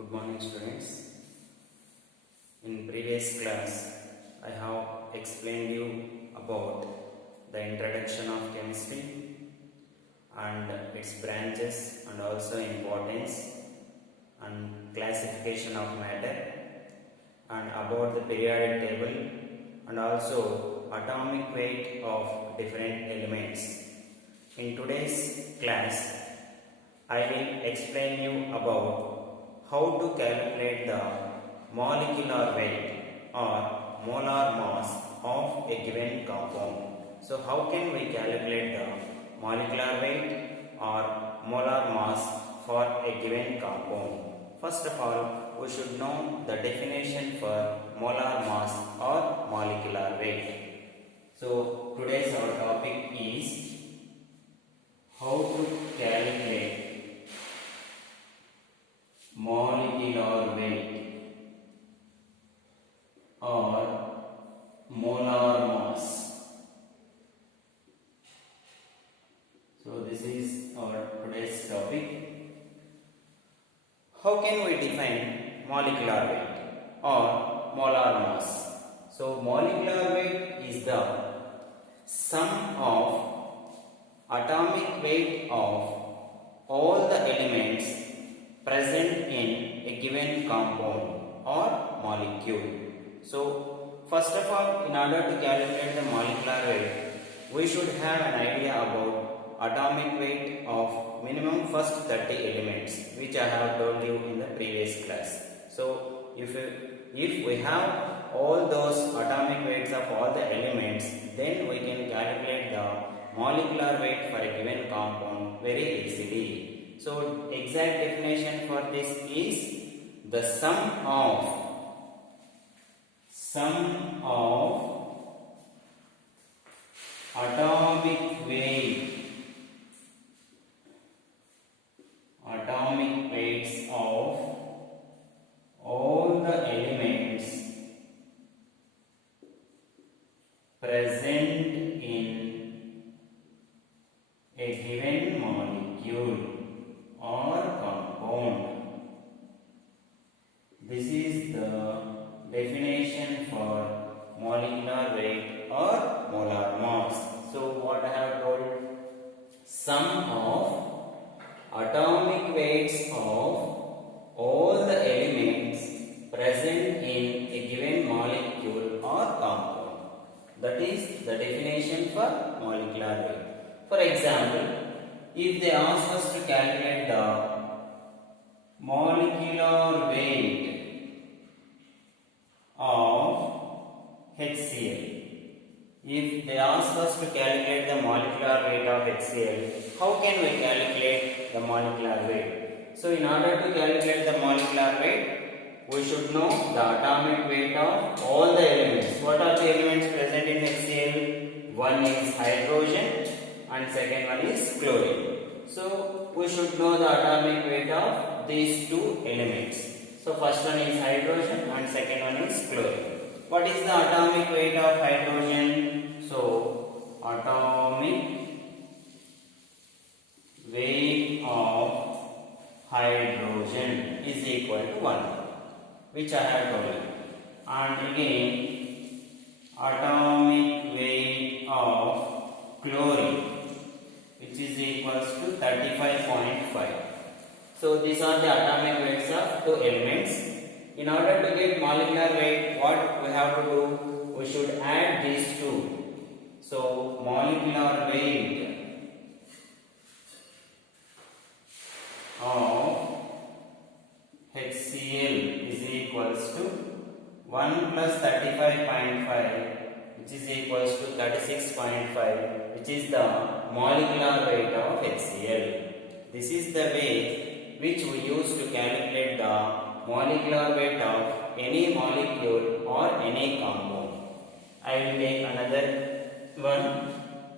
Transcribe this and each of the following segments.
Good morning, students. In previous class, I have explained you about the introduction of chemistry and its branches and also importance and classification of matter and about the periodic table and also atomic weight of different elements. In today's class, I will explain you about how to calculate the molecular weight or molar mass of a given compound. So how can we calculate the molecular weight or molar mass for a given compound? First of all, we should know the definition for molar mass or molecular weight. So today's our topic is how to calculate molecular weight or molar mass. So this is our today's topic. How can we define molecular weight or molar mass? So molecular weight is the sum of atomic weight of all the elements present in a given compound or molecule. So first of all, in order to calculate the molecular weight, we should have an idea about atomic weight of minimum first 30 elements, which I have told you in the previous class. So if we have all those atomic weights of all the elements, then we can calculate the molecular weight for a given compound very easily. So exact definition for this is the sum of atomic weights of all the elements present in a given molecule or compound. This is the definition for molecular weight or molar mass. So what I have told, sum of atomic weights of all the elements present in a given molecule or compound. That is the definition for molecular weight. For example, if they ask us to calculate the molecular weight of HCl, if they ask us to calculate the molecular weight of HCl, how can we calculate the molecular weight? So in order to calculate the molecular weight, we should know the atomic weight of all the elements. What are the elements present in HCl? One is hydrogen and second one is chlorine. So we should know the atomic weight of these two elements. So first one is hydrogen and second one is chlorine. What is the atomic weight of hydrogen? So atomic weight of hydrogen is equal to 1, which I have told you. And again, atomic weight of chlorine, which is equals to 35.5. So these are the atomic weights of two elements. In order to get molecular weight, what we have to do? We should add these two. So molecular weight of HCl is equals to 1 plus 35.5, which is equals to 36.5, which is the molecular weight of HCl. This is the way which we use to calculate the molecular weight of any molecule or any compound. I will take another one.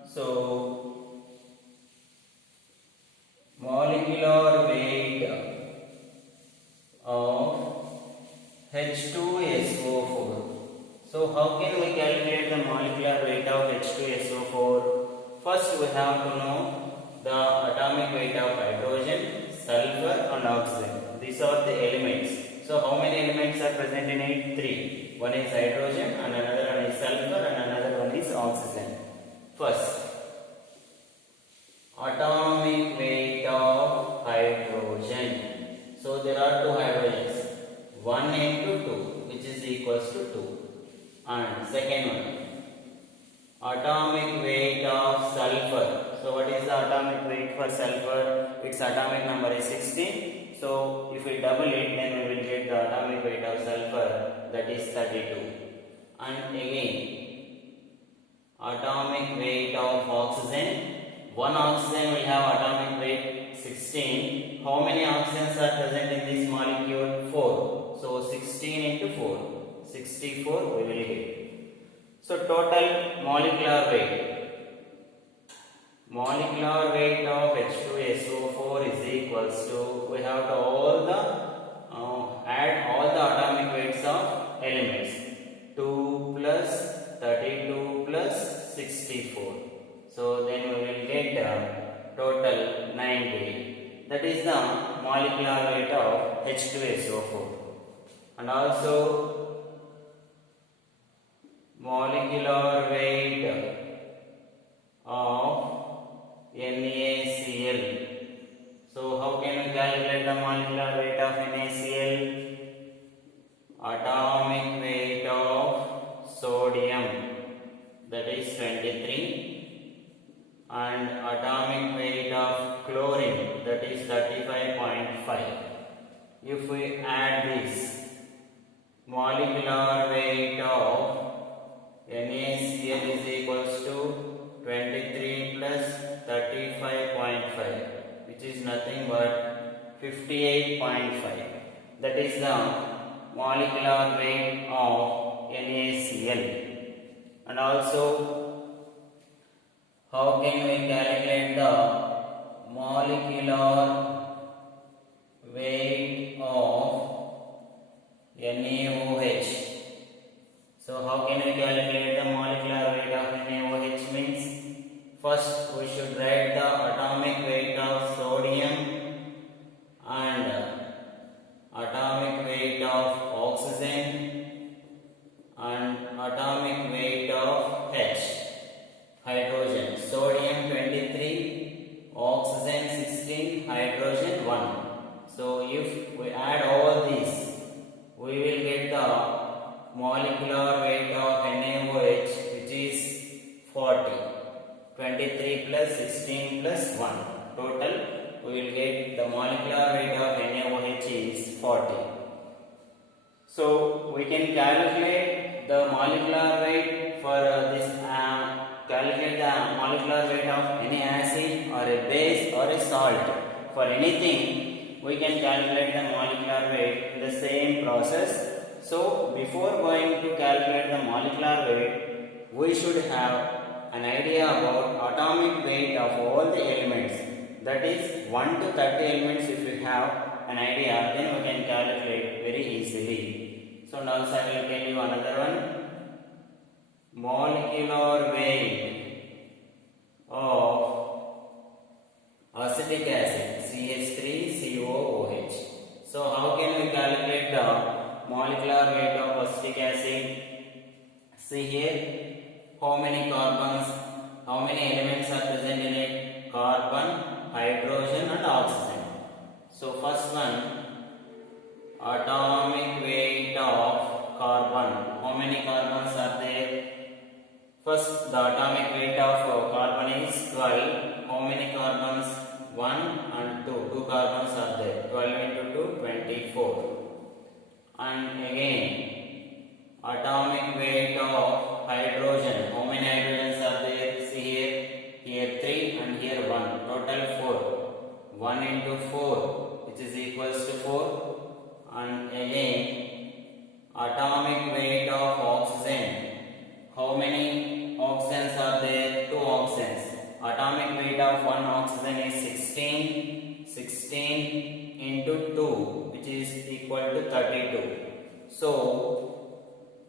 So molecular weight of H2SO4. So how can we calculate the molecular weight of H2SO4? First we have to know the atomic weight of hydrogen, sulfur and and oxygen. These are the elements. So how many elements are present in it? 3. One is hydrogen and another one is sulfur and another one is oxygen. First, atomic weight of hydrogen. So there are 2 hydrogens. 1 into 2 which is equals to 2. And second one, atomic weight of sulfur. So what is the atomic weight for sulfur? Its atomic number is 16. So if we double it, then we will get the atomic weight of sulfur, that is 32. And again, atomic weight of oxygen. One oxygen will have atomic weight 16. How many oxygens are present in this molecule? 4. So 16 into 4. 64 we will get. So total molecular weight. Molecular weight of H2SO4 is equals to, we have to add all the atomic weights of elements. 2 plus 32 plus 64. So then we will get total 90. That is the molecular weight of H2SO4. And also molecular weight of NaCl. So how can we calculate the molecular weight of NaCl? Atomic weight of sodium, that is 23, and atomic weight of chlorine, that is 35.5. If we add this, molecular weight of NaCl is equals to 23 plus 35.5, which is nothing but 58.5. That is the molecular weight of NaCl. And also, how can we calculate the molecular weight of NaOH? So how can we calculate the molecular weight of NaOH means? First we should write the atomic weight of sodium and atomic weight of oxygen and atomic weight of H, hydrogen. Sodium 23, oxygen 16, hydrogen 1. So if we add all these, we will get the molecular weight of NaOH, which is 40. 23 plus 16 plus 1. Total, we will get the molecular weight of NaOH is 40. So we can calculate the molecular weight for calculate the molecular weight of any acid or a base or a salt. For anything, we can calculate the molecular weight in the same process. So before going to calculate the molecular weight, we should have an idea about atomic weight of all the elements. That is 1 to 30 elements. If you have an idea, then we can calculate very easily. So now I will tell you another one. Molecular weight of acetic acid, CH3COOH. So how can we calculate the molecular weight of acetic acid? See here, how many carbons, how many elements are present in it? Carbon, hydrogen and oxygen. So first one, atomic weight of carbon. How many carbons are there? First, the atomic weight of carbon is 12. How many carbons? 1 and 2. 2 carbons are there. 12 into 2, 24. And again, atomic weight of hydrogen. How many hydrogens are there? See here. Here 3 and here 1. Total 4. 1 into 4, which is equals to 4. And again, atomic weight of oxygen. How many oxygens are there? 2 oxygens. Atomic weight of one oxygen is 16. 16 into 2, which is equal to 32. So,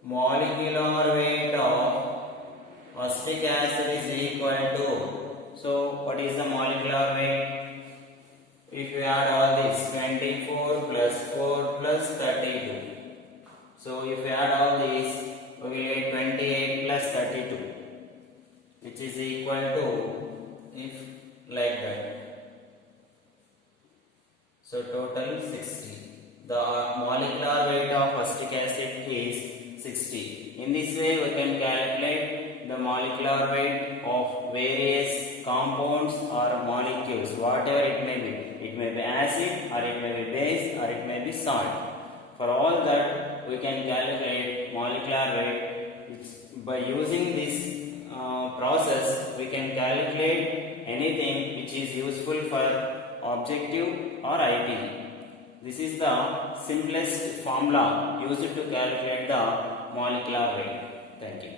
molecular weight of acetic acid is equal to, so what is the molecular weight? if you add all this 24 plus 4 plus 32. So if you add all these, we will get 28 plus 32, which is equal to, if like that. So total 60. The molecular weight of acetic acid is 60. In this way we can calculate the molecular weight of various compounds or molecules, whatever it may be. It may be acid, or it may be base, or it may be salt. For all that we can calculate molecular weight. By using this process we can calculate anything which is useful for objective or IT. This is the simplest formula used to calculate the molecular weight. Thank you.